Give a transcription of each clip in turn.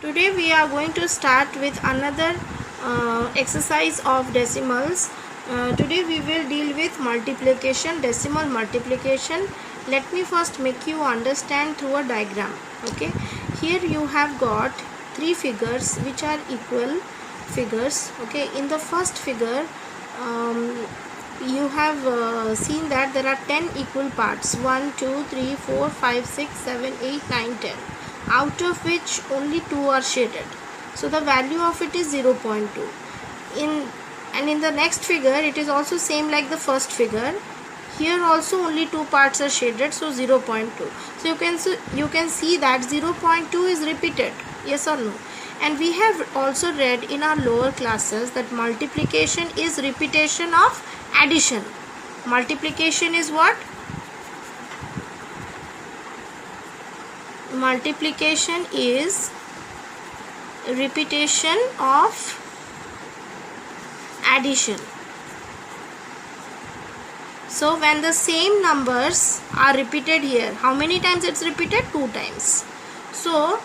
Today we are going to start with another exercise of decimals. Today we will deal with multiplication, decimal multiplication. Let me first make you understand through a diagram. Okay, here you have got three figures which are equal figures. Okay, in the first figure you have seen that there are 10 equal parts, 1 2 3 4 5 6 7 8 9 10, out of which only 2 are shaded, so the value of it is 0.2. In the next figure it is also same like the first figure. Here also only 2 parts are shaded, so 0.2. So you can see that 0.2 is repeated, yes or no? And we have also read in our lower classes that multiplication is repetition of addition. Multiplication is what? Multiplication is repetition of addition. So when the same numbers are repeated here, how many times it's repeated? 2 times. So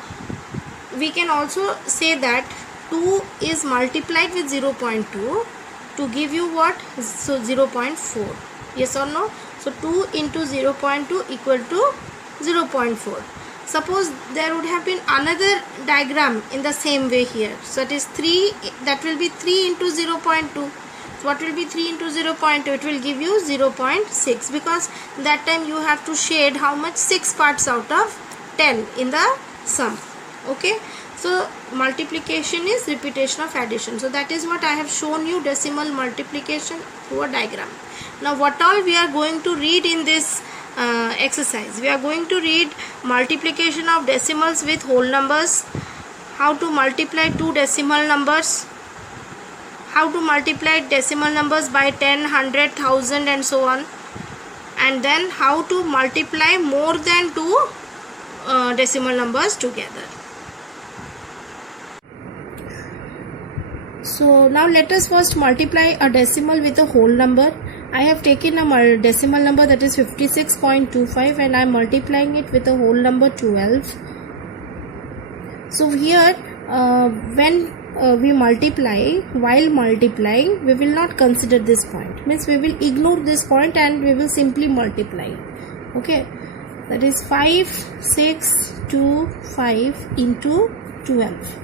we can also say that 2 is multiplied with 0.2 to give you what? So 0.4. Yes or no? So 2 into 0.2 equal to 0.4. Suppose there would have been another diagram in the same way here. So it is 3, that will be 3 into 0.2. So what will be 3 into 0.2? It will give you 0.6, because that time you have to shade how much? 6 parts out of 10 in the sum. Okay, so multiplication is repetition of addition. So that is what I have shown you, decimal multiplication through a diagram. Now what all we are going to read in this exercise? We are going to read multiplication of decimals with whole numbers, how to multiply two decimal numbers, how to multiply decimal numbers by 10, 100, 1000 and so on, and then how to multiply more than two decimal numbers together. So now let us first multiply a decimal with a whole number. I have taken a decimal number, that is 56.25, and I am multiplying it with a whole number 12. So here when we multiply, while multiplying we will not consider this point, means we will ignore this point and we will simply multiply. Okay, that is 5 6 2 5 into 12.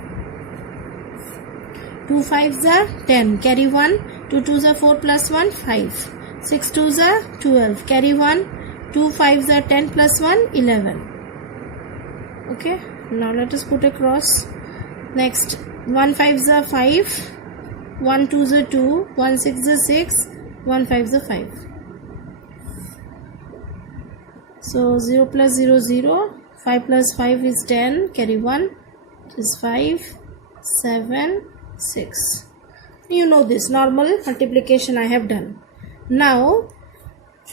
2 5s are 10, carry 1, 2 2s are 4 plus 1, 5, 6 2s are 12, carry 1, 2 5s are 10 plus 1, 11. Okay, now let us put a cross. Next, 1 5s are 5, 1 2s are 2, 1 6s are 6, 1 5s are 5. So 0 plus 0 0, 5 plus 5 is 10, carry 1, it is 5, 7, 6. You know this normal multiplication I have done. Now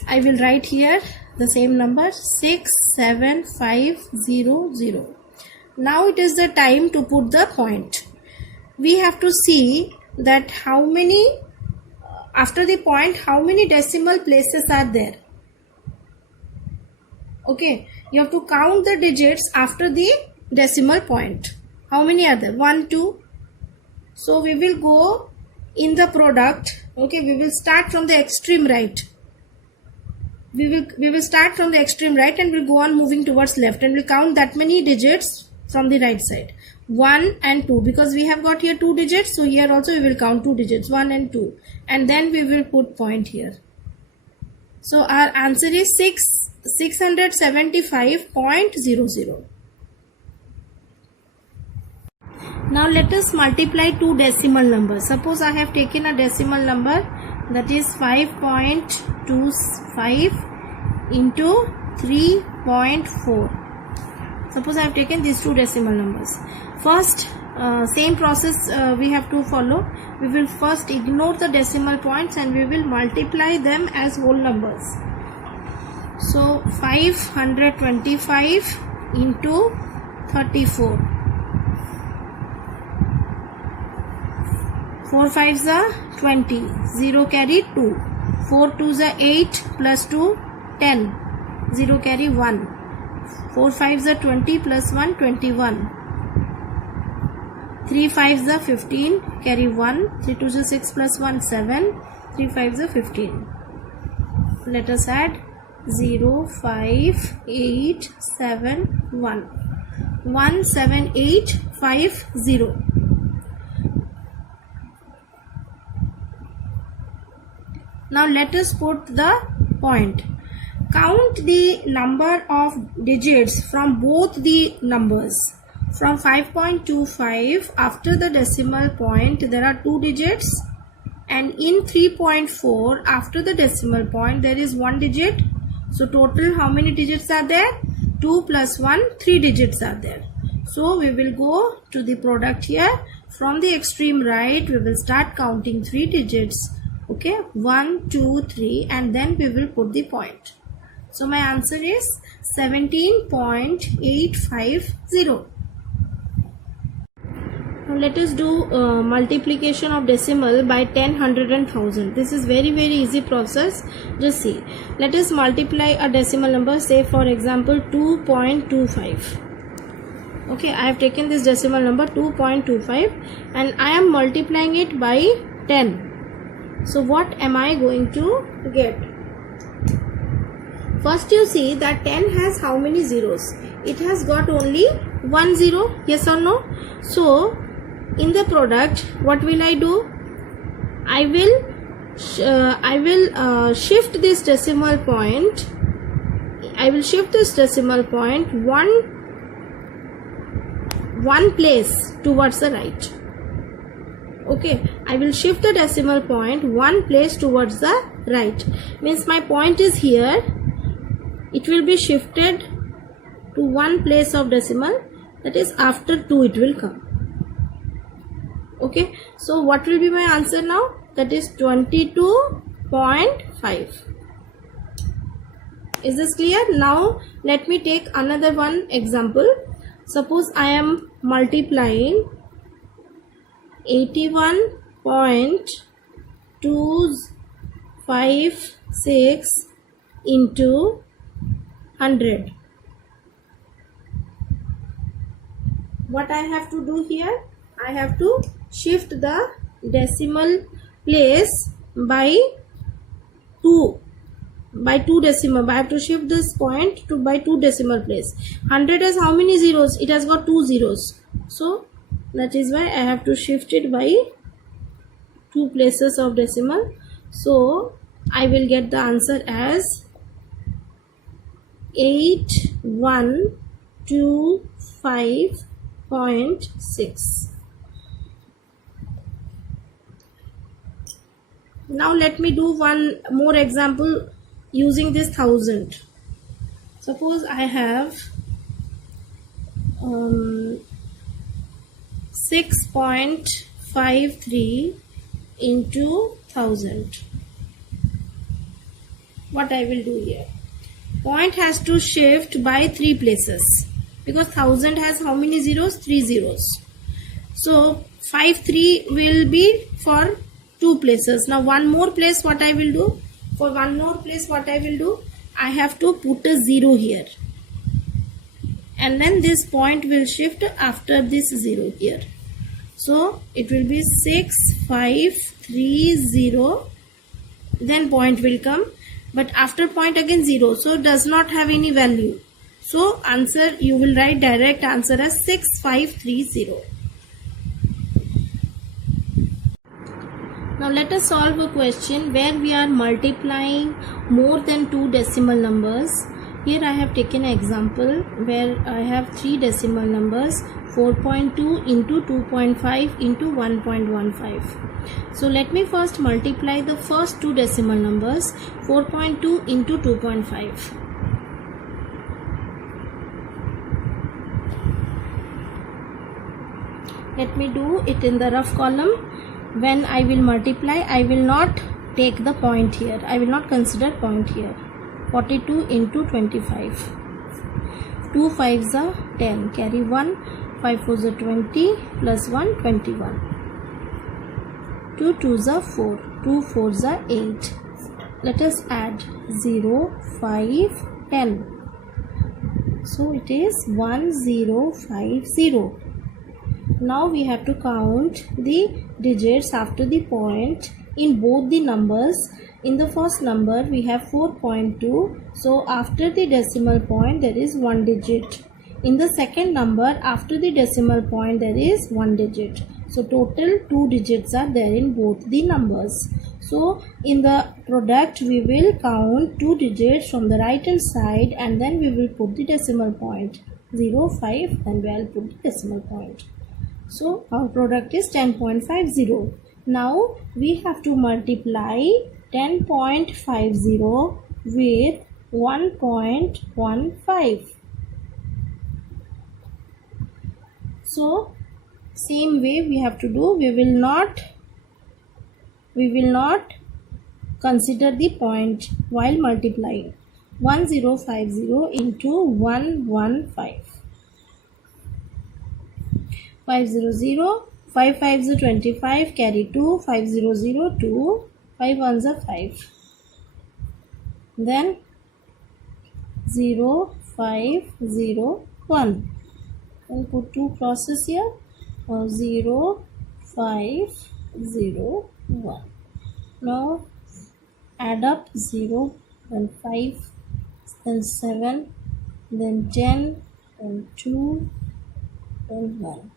I will write here the same number, 67500. Now it is the time to put the point. We have to see that how many, after the point, how many decimal places are there. Okay, you have to count the digits after the decimal point. How many are there? 1 2. So we will go in the product. Okay, we will start from the extreme right. We will start from the extreme right and we'll go on moving towards left, and we'll count that many digits from the right side. 1 and 2, because we have got here 2 digits, so here also we will count 2 digits, 1 and 2, and then we will put point here. So our answer is 675.00. Now let us multiply two decimal numbers. Suppose I have taken a decimal number, that is 5.25 into 3.4. Suppose I have taken these two decimal numbers. First, same process we have to follow. We will first ignore the decimal points and we will multiply them as whole numbers. So 525 into 34. 4 5s are 20, 0 carry 2, 4 2s are 8 plus 2, 10, 0 carry 1, 4 5s are 20 plus 1, 21. 3 5s are 15, carry 1, 3 2s are 6 plus 1 7, 3 5s are 15. Let us add 0 5 8 7 1 1 7 8 5 0. Now let us put the point. Count the number of digits from both the numbers. From 5.25 after the decimal point there are 2 digits, and in 3.4 after the decimal point there is 1 digit. So total how many digits are there? 2 plus 1, 3 digits are there. So we will go to the product here. From the extreme right we will start counting 3 digits. Okay, 1 2 3, and then we will put the point. So my answer is 17.850. Now let us do multiplication of decimal by 10, 100 and 1000. This is very easy process. Just see. Let us multiply a decimal number, say for example 2.25. Okay, I have taken this decimal number 2.25 and I am multiplying it by 10. So what am I going to get? First you see that 10 has how many zeros? It has got only 1 0, yes or no? So in the product what will I do? I will shift this decimal point. I will shift this decimal point one place towards the right. Okay, I will shift the decimal point one place towards the right. Means my point is here. It will be shifted to one place of decimal, that is after 2 it will come. Okay, so what will be my answer now? That is 22.5. Is this clear? Now let me take another one example. Suppose I am multiplying 81.256 into 100. What I have to do here? I have to shift the decimal place by 2 decimal. I have to shift this point to by 2 decimal place. 100 has how many zeros? It has got 2 zeros. So that is why I have to shift it by 2 places of decimal. So I will get the answer as 8125.6. Now let me do one more example using this 1000. Suppose I have 6.53 into 1000. What I will do here? Point has to shift by 3 places because 1000 has how many zeros? 3 zeros. So 53 will be for 2 places. Now one more place what I will do? For one more place what I will do? I have to put a 0 here. And then this point will shift after this 0 here. So it will be 6530. Then point will come. But after point again 0. So does not have any value. So answer, you will write direct answer as 6530. Now let us solve a question where we are multiplying more than 2 decimal numbers. Here I have taken an example where I have 3 decimal numbers, 4.2 into 2.5 into 1.15. So let me first multiply the first 2 decimal numbers, 4.2 into 2.5. Let me do it in the rough column. When I will multiply, I will not take the point here. I will not consider point here. 42 into 25. 2 5s are 10. Carry 1. 5 4s are 20. Plus 1, 21. 2 2s are 4. 2 4s are 8. Let us add 0, 5, 10. So it is 1050. Now we have to count the digits after the point in both the numbers. In the first number we have 4.2, so after the decimal point there is one digit. In the second number, after the decimal point there is one digit. So total two digits are there in both the numbers. So in the product we will count two digits from the right hand side and then we will put the decimal point 0, 5 and we will put the decimal point. So our product is 10.50. Now we have to multiply 10.50 with 1.15. So same way we have to do. We will not consider the point while multiplying. 1050 into 115. 500, 5 5s are 25, carry 2, 500 2, 5 1s are 5. Then 0 5 0 1. I'll put two crosses here. 0 5 0 1. Now add up 0, then 5, then 7, then 10, then 2, then 1.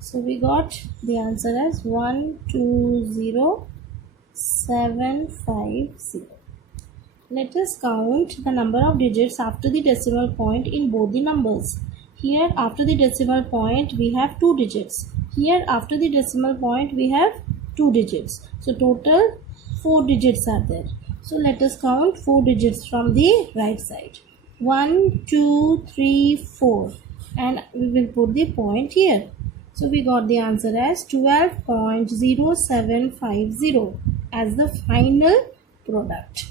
So we got the answer as 120750. Let us count the number of digits after the decimal point in both the numbers. Here after the decimal point we have two digits. Here after the decimal point we have two digits. So total 4 digits are there. So let us count 4 digits from the right side. 1, 2, 3, 4 and we will put the point here. So we got the answer as 12.0750 as the final product.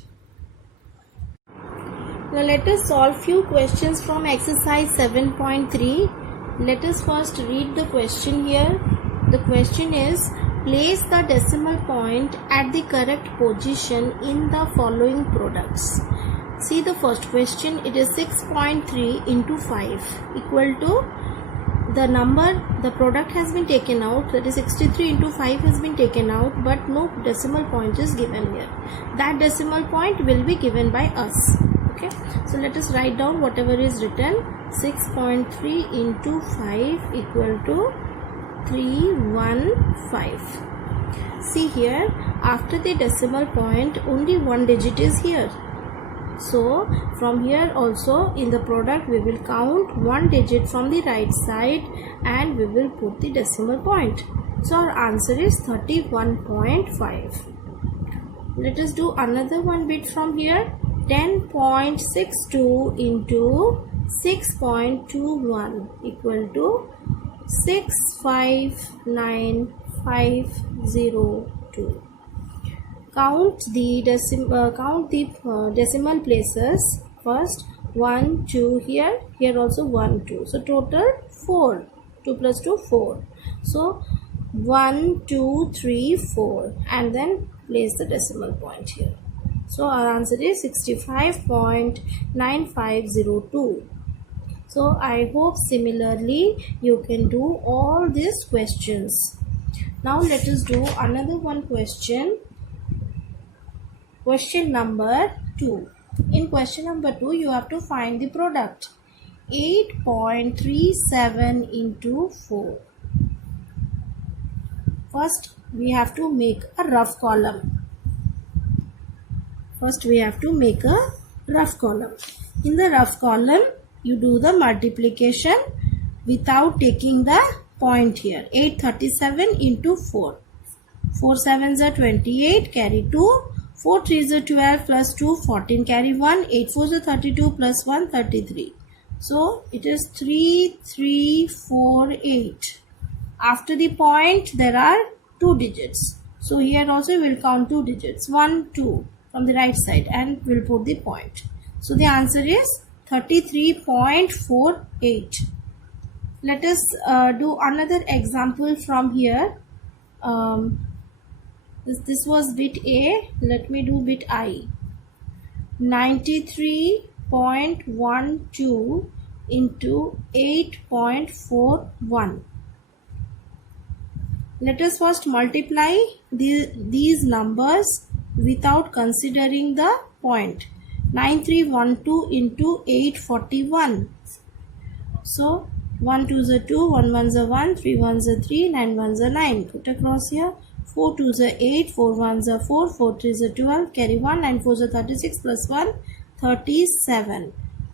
Now let us solve few questions from exercise 7.3. Let us first read the question here. The question is, place the decimal point at the correct position in the following products. See the first question, it is 6.3 into 5 equal to the number, the product has been taken out, that is 63 into 5 has been taken out, but no decimal point is given here. That decimal point will be given by us. Okay, so let us write down whatever is written. 6.3 into 5 equal to 315. See here, after the decimal point only one digit is here. So from here also in the product we will count one digit from the right side and we will put the decimal point. So our answer is 31.5. Let us do another one bit from here. 10.62 into 6.21 equal to 659,502. Count the decimal places. First 1 2 here, here also 1 2. So total 4. 2 plus 2 4. So 1 2 3 4 and then place the decimal point here. So our answer is 65.9502. So I hope similarly you can do all these questions. Now let us do another one question. Question number 2. In question number 2 you have to find the product. 8.37 into 4. First we have to make a rough column. In the rough column you do the multiplication without taking the point here. 837 into 4. 4 7s are 28, carry 2. 4 3s are 12 plus 2, 14, carry 1. 8 4s are 32 plus 1, 33. So it is 3 3 4 8. After the point there are two digits. So here also we will count two digits. 1 2 from the right side and we will put the point. So the answer is 33.48. Let us do another example from here. This was bit A. Let me do bit I. 93.12 into 8.41. Let us first multiply these numbers without considering the point. 9312 into 841. So 1 2s are 2, 1 1s are 1, 3 1s are 3, 9 1s are 9. Put across here. 4 2s are 8, 4 1s are 4, 4 3s are 12. Carry 1, 9 4s are 36 plus 1, 37.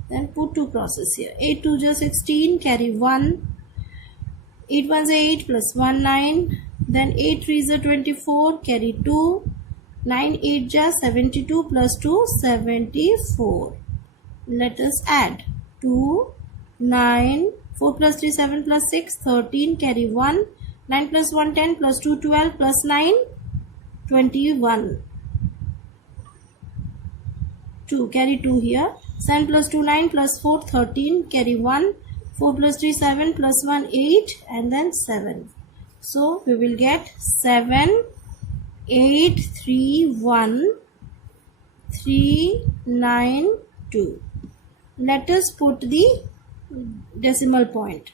Then put 2 crosses here. 8 2s are 16, carry 1. 8 1s are 8 plus 1 9. Then 8 3s are 24, carry 2. 9 8 are 72 plus 2 74. Let us add 2 9 4 plus 3 7 plus 6 13, carry 1. 9 plus 1 10 plus 2 12 plus 9 21. 2 carry 2 here. 7 plus 2 9 plus 4 13, carry 1. 4 plus 3 7 plus 1 8 and then 7. So we will get 7 8 3 1 3 9 2. Let us put the decimal point.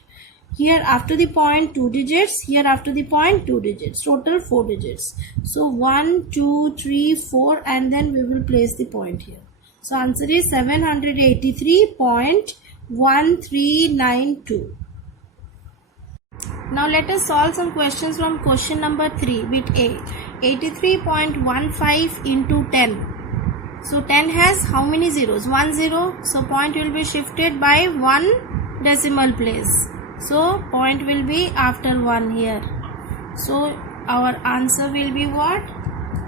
Here after the point 2 digits, here after the point 2 digits, total 4 digits. So 1 2 3 4 and then we will place the point here. So answer is 783.1392. Now let us solve some questions from question number 3, bit A. 83.15 into 10. So 10 has how many zeros? 1 0. So point will be shifted by 1 decimal place. So point will be after 1 here. So our answer will be what?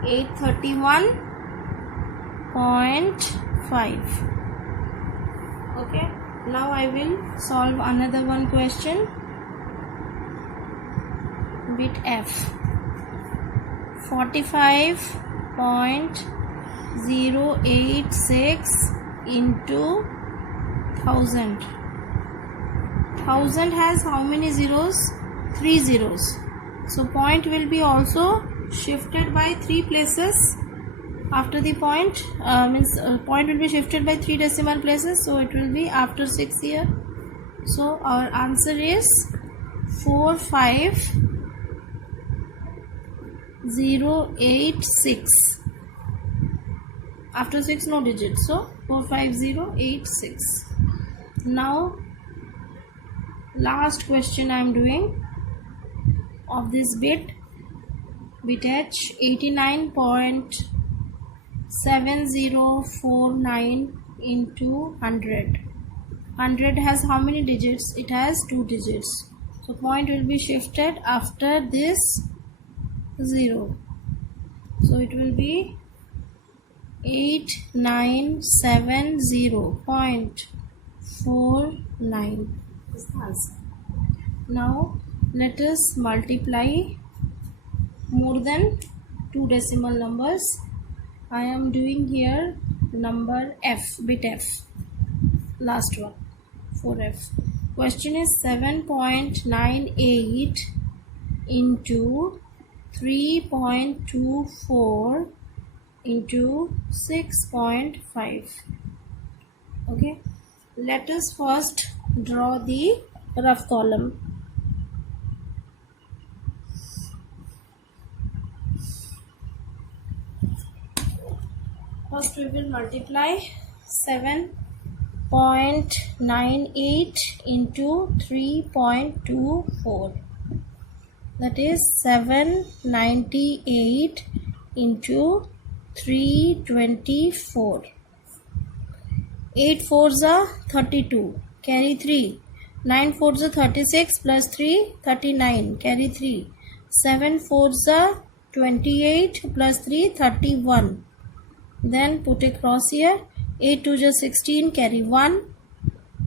831.5. Okay. Now I will solve another one question. Bit F. 45.086 into 1000. 1000 has how many zeros? 3 zeros. So point will be also shifted by 3 places. After the point point will be shifted by 3 decimal places. So it will be after 6 here. So our answer is 45086. After 6 no digits. So 45086. Now last question I am doing of this bit H. 89.7049 into 100. 100 has how many digits? It has 2 digits. So point will be shifted after this 0. So it will be 8970.49 is the answer. Now let us multiply more than 2 decimal numbers. I am doing here number F, bit F, last one, 4F. Question is 7.98 into 3.24 into 6.5. Okay, let us first draw the rough column. First we will multiply 7.98 into 3.24. That is 798 into 324. 8 4s are 32. Carry 3. 9 4s are 36 plus 3, 39. Carry 3. 7 4s are 28 plus 3, 31. Then put across here. 8 2s are 16. Carry 1.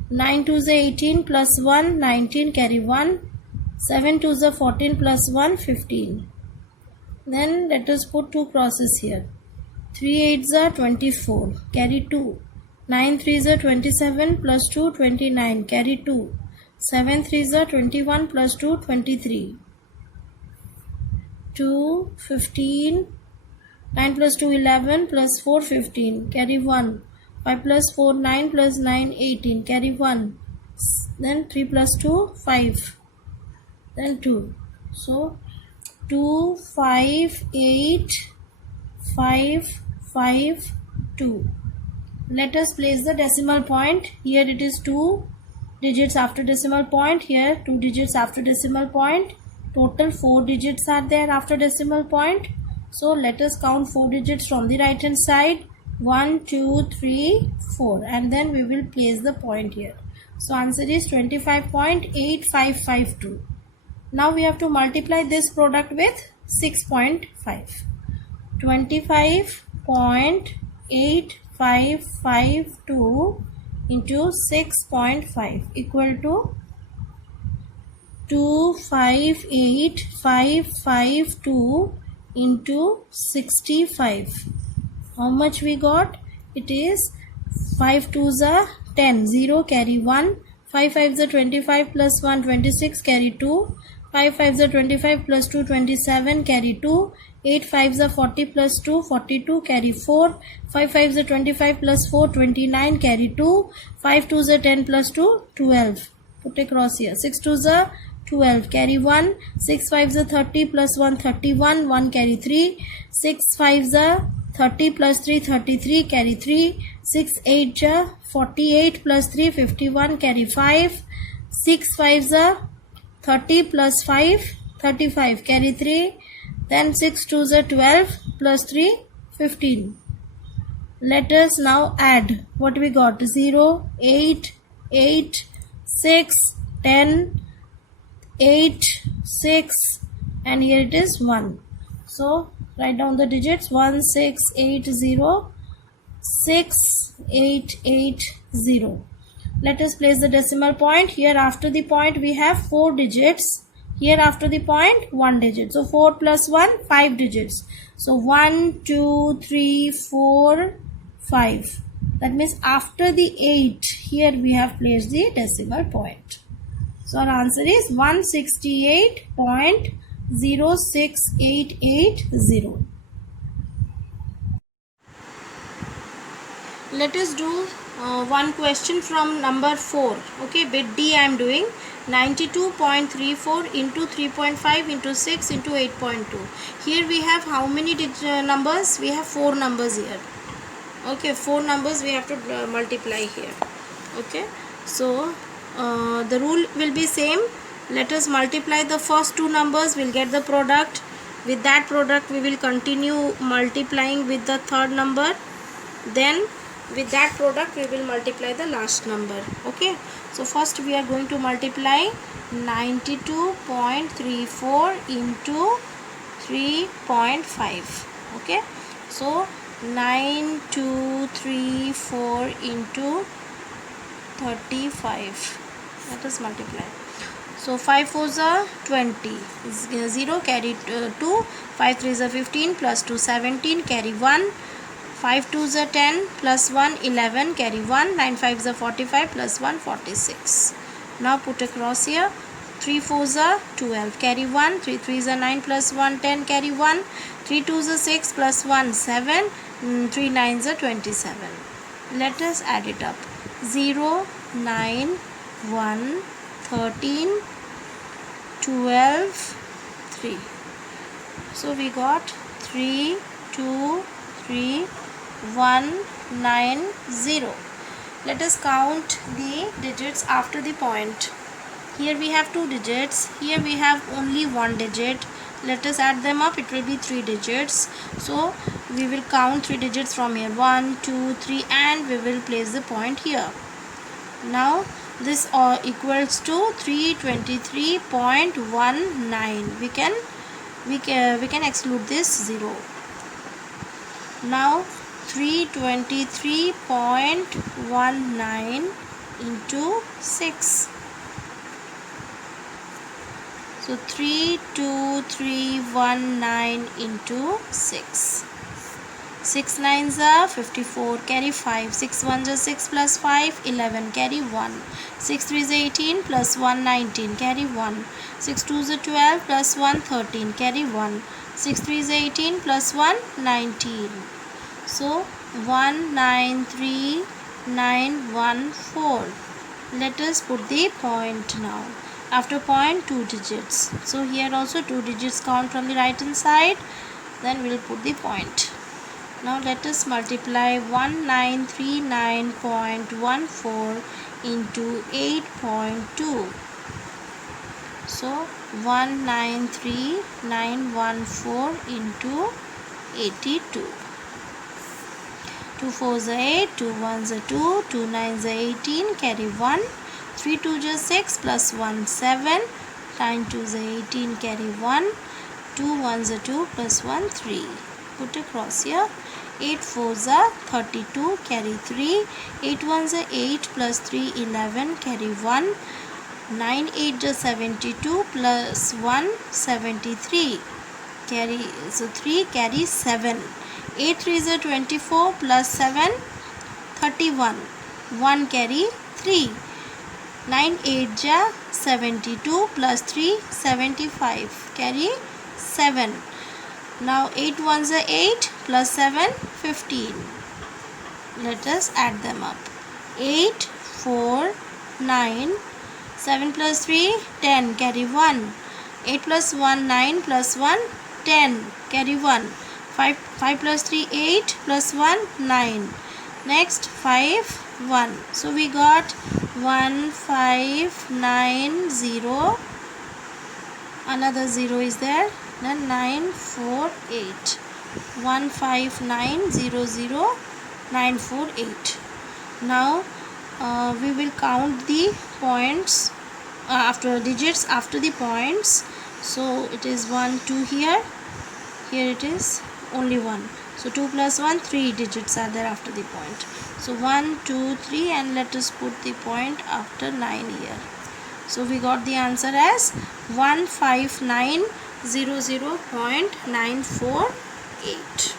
9 2s are 18 plus 1, 19. Carry 1. 7 2s are 14 plus 1, 15. Then let us put 2 crosses here. 3 8s are 24. Carry 2. 9 3s are 27 plus 2, 29. Carry 2. 7 3s are 21 plus 2, 23. 2 15. 9 plus 2 11 plus 4 15. Carry 1. 5 plus 4 9 plus 9 18. Carry 1. Then 3 plus 2 5. Then 2. So 2 5 8 5 5 2. Let us place the decimal point. Here it is 2 digits after decimal point. Here 2 digits after decimal point. Total 4 digits are there after decimal point. So let us count 4 digits from the right hand side. 1 2 3 4, and then we will place the point here. So answer is 25.8552. Now we have to multiply this product with 6.5. 25.8552 into 6.5 equal to 258,552 into 65. How much we got? It is 5 2s are 10, 0 carry 1, 5 5s are 25 plus 1 26 carry 2, 5 5s are 25 plus 2 27 carry 2, 8 5s are 40 plus 2 42 carry 4, 5 5s are 25 plus 4 29 carry 2, 5 2s are 10 plus 2 12. Put a cross here. 6 2s are 12 carry 1, 6 5s are 30 plus 1 31, 1 carry 3, 6 5s are 30 plus 3 33 carry 3, 6 8 are 48 plus 3 51 carry 5, 6 5s are 30 plus 5 35 carry 3, then 6 2s are 12 plus 3 15. Let us now add what we got. 0 8 8 6 10 8 6, and here it is 1. So write down the digits. 1680 6880. Let us place the decimal point. Here after the point we have 4 digits. Here after the point 1 digit. So 4 plus 1 5 digits. So 1 2 3 4 5. That means after the 8 here we have placed the decimal point. So our answer is 168.06880. Let us do one question from number 4. Okay, bit D I am doing. 92.34 into 3.5 into 6 into 8.2. Here we have how many numbers? We have 4 numbers here. Okay, 4 numbers we have to multiply here. Okay, so the rule will be same. Let us multiply the first 2 numbers. We'll get the product. With that product we will continue multiplying with the third number. Then with that product we will multiply the last number. Okay, so first we are going to multiply 92.34 into 3.5. okay, so 9234 into 35. Let us multiply. So 5 4s are 20, 0 carry 2, 5 3s are 15 plus 2 17 carry 1, 5 2s are 10 plus 1 11 carry 1, 9 5s are 45 plus 1 46. Now put a cross here. 3 4s are 12 carry 1, 3 3s are 9 plus 1 10 carry 1, 3 2s are 6 plus 1 7, 3 9s are 27. Let us add it up. 0 9 1 13 12 3. So we got 3 2 3 1 9 0. Let us count the digits after the point. Here we have 2 digits. Here we have only 1 digit. Let us add them up. It will be 3 digits. So we will count 3 digits from here. 1 2 3, and we will place the point here. Now this equals to 323.19. We can exclude this 0. Now 323.19 into 6. So 32319 into 6. 6 9s are 54 carry 5. 6 1s are 6 plus 5 11 carry 1. 6 3s are 18 plus 1 19 carry 1. 6 2s are 12 plus 1 13 carry 1. 6 3s are 18 plus 1 19. So 193914. Let us put the point now. after point 2 digits. So here also 2 digits count from the right hand side. Then we'll put the point. Now let us multiply 1939.14 into 8.2. So 193914 into 82. 2 4s are 8, 2 1s are 2, 2 9s are 18, carry 1, 3 2s are 6 plus 1 7, 9 2s are 18, carry 1, 2 1s are 2 plus 1 3. Put across here. 8 4s are 32, carry 3, 8 1s are 8 plus 3 11, carry 1, 9 8 is 72 plus 1 73, carry, so 3 carry 7, 8 3 is 24 plus 7 31, 1 carry 3, 9 8 is 72 plus 3 75, carry 7. Now 8 1s are 8 plus 7 15. Let us add them up. 8 4 9, 7 plus 3 10, carry 1, 8 plus 1 9 plus 1 10, carry 1, 5 plus 3 8 plus 1 9, next 5 1. So we got 1590, another 0 is there, then 948, 15900 Now we will count the points after digits after the points. So it is 1 2 here it is only 1, so 2 plus 1 3 digits are there after the point. So 1 2 3 and let us put the point after 9 here. So we got the answer as 15900.948.